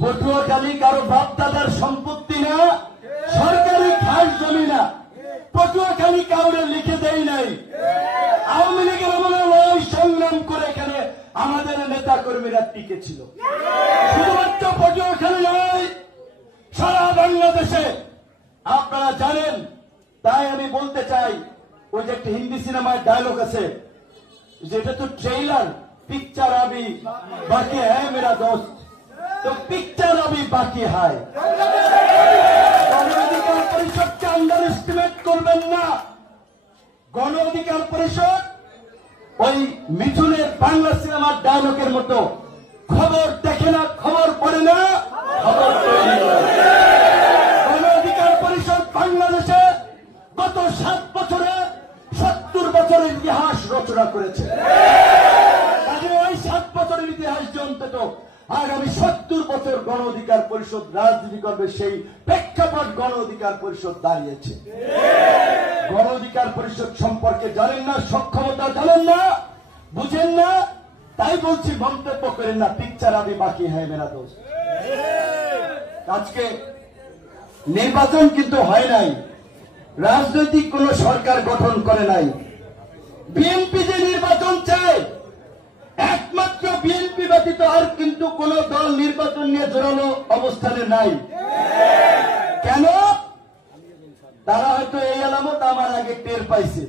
পটুয়াখালী কারো বাপ দাদার সম্পত্তি না, সরকারি খাস জমি না, পটুয়াখালী কাউরে লিখে দেয় নাই। আওয়ামী লীগের আমলে লড়াই সংগ্রাম করে এখানে আমাদের নেতা কর্মীরা টিকে ছিল। শুধুমাত্র পটুয়াখালী নয়, সারা বাংলাদেশে আপনারা জানেন। তাই আমি বলতে চাই, ওই যে একটা হিন্দি সিনেমার ডায়লগ আছে, যেটা তো ট্রেইলার, পিকচার আবি বাকি হ্যায় মেরা দোস্ত, তো পিকচার আবি বাকি হায়। গণ অধিকার পরিষদকে আন্ডার এস্টিমেট করবেন না। গণ অধিকার পরিষদ ওই মিঠুনের বাংলা সিনেমার ডায়লগের মতো খবর দেখে না, খবর পড়ে না, খবর তৈরি করে। গণ অধিকার পরিষদ বাংলাদেশে গত 7 বছরে 70 বছরের ইতিহাস রচনা করেছে। কাজে ওই 7 বছরের ইতিহাস যে অন্তত আগামী 70 বছর গণ অধিকার পরিষদ রাজনীতি করবে, সেই প্রেক্ষাপট গণ অধিকার পরিষদ দাঁড়িয়েছে। গণ অধিকার পরিষদ সম্পর্কে জানেন না, সক্ষমতা জানেন না, বুঝেন না, তাই বলছি মন্তব্য করেন না। পিকচার আবি বাকি হ্যায় মেরা দোস্ত। আজকে নির্বাচন কিন্তু হয় নাই, রাজনৈতিক কোন সরকার গঠন করে নাই। বিএনপি যে নির্বাচন চায়, একমাত্র বিএনপি ব্যতীত আর কিন্তু কোন দল নির্বাচন নিয়ে জোরালো অবস্থানে নাই। কেন? তারা হয়তো এই আলামত আমার আগে টের পাইছে।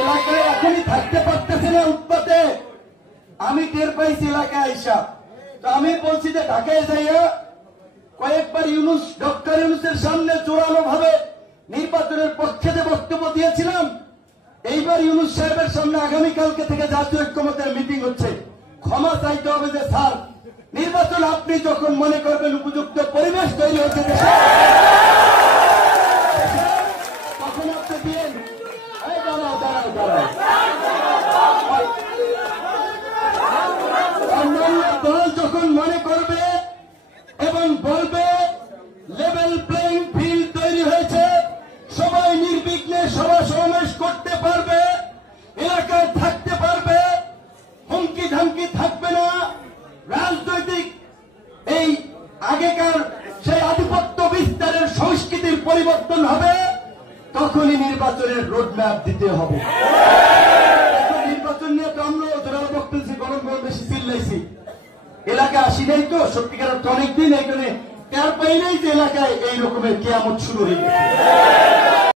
এলাকায় এখনই থাকতে পারতেছে না উৎপাতে, আমি টের পাইছি এলাকায় আইসা। তো আমি বলছি যে ঢাকায় যাইয়া কয়েকবার ডক্টর ইউনূসের সামনে জোরালো ভাবে নির্বাচনের পক্ষে যে বক্তব্য দিয়েছিলাম, এইবার ইউনূস সাহেবের সামনে আগামীকালকে থেকে জাতীয় ঐক্যমত্যের মিটিং হচ্ছে। ক্ষমা চাইতে হবে যে স্যার, নির্বাচন আপনি যখন মনে করবেন উপযুক্ত পরিবেশ তৈরি হচ্ছে তখন আপনি দিন। অন্যান্য দল যখন মনে করবে এবং বলবে লেভেল প্লেইং ফিল্ড তৈরি হয়েছে, সবাই নির্বিঘ্নে সভা সমাবেশ করতে পারবে, এলাকায় থাকতে পারবে, হুমকি ধামকি থাকবে না, রাজনৈতিক এই আগেকার সেই আধিপত্য বিস্তারের সংস্কৃতির পরিবর্তন হবে, তখনই নির্বাচনের রোডম্যাপ দিতে হবে। নির্বাচন নিয়ে তো আমরা জোরালো বক্তব্য গরম গরম বেশি চিল্লাইছি, এলাকায় আসি নাই তো সত্যিকার অর্থে অনেকদিন, এইখানে টের পাই নাই যে এলাকায় এই রকমের কিয়ামত শুরু হয়ে গেছে।